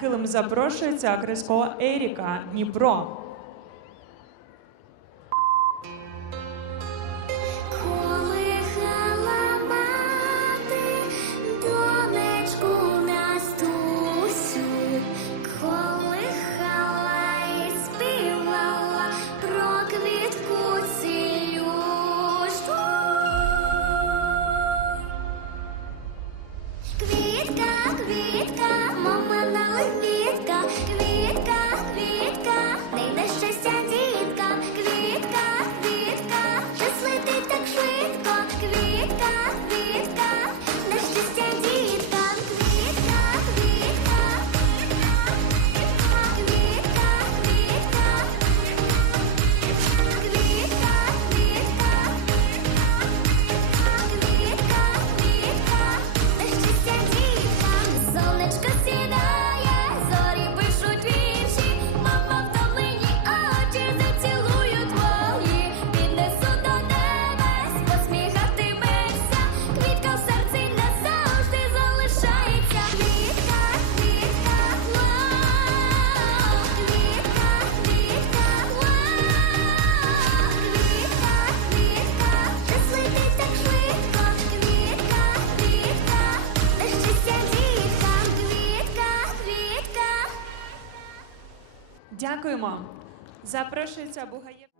Другим запрошується Криско Еріка Дніпро. Дякуємо. Запрошується Бугаєв.